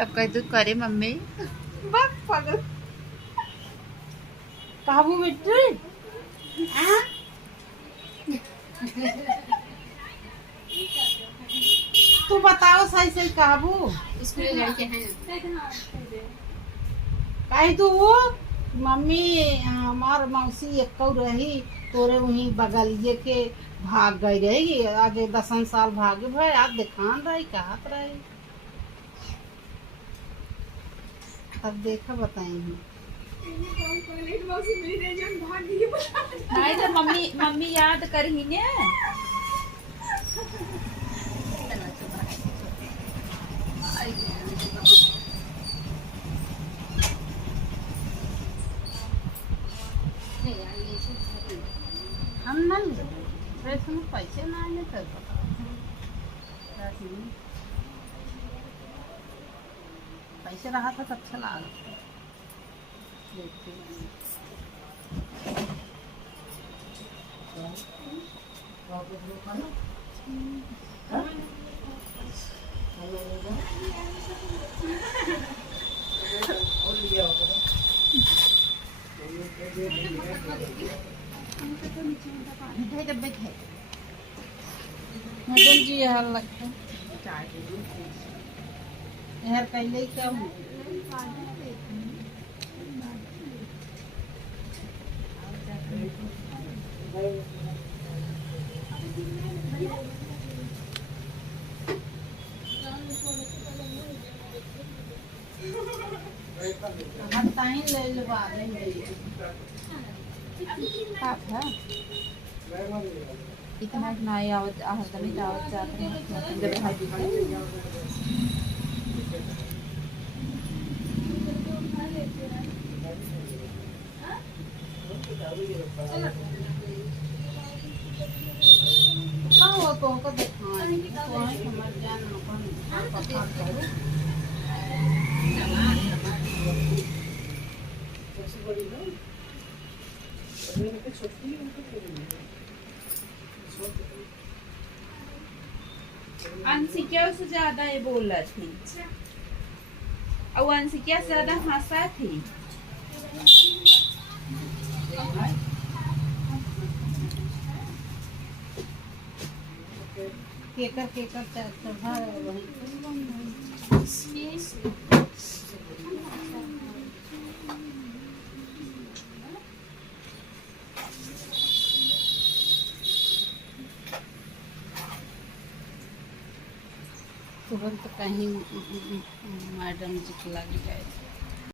तब कह तू करे मम्मी बस पागल काबू मिट्टी तू बताओ सही सही काबू स्कूल लड़के हैं कही तू मम्मी हमार मौसी एक रही तोरे वहीं बगलिए के भाग गई रही आगे 10 साल भागे भाई आज दिखान रही कहत रही तब देखा बताएंगे नहीं तो मम्मी मम्मी याद करी ने हम नहीं वैसे में पैसे ना आने तो पैसे रहा था तो अच्छा लगा देखते डब्बे थे मैडम जी यार लगता यार पहले ही क्या हम ताइन ले लवा देंगे इतना नहीं आवत आहत नहीं आवत जाते हैं जब भाई हाँ वो तो हमको दिखाएं तो है समझ जान अपन पता करो सबसे बड़ी ना मेरे छोटी अंशिका से ज्यादा ये बोल रही थी और अंशिका से ज्यादा हंसा थी केकर चढ़ा वही तुरंत कहीं मैडम जी को लग गए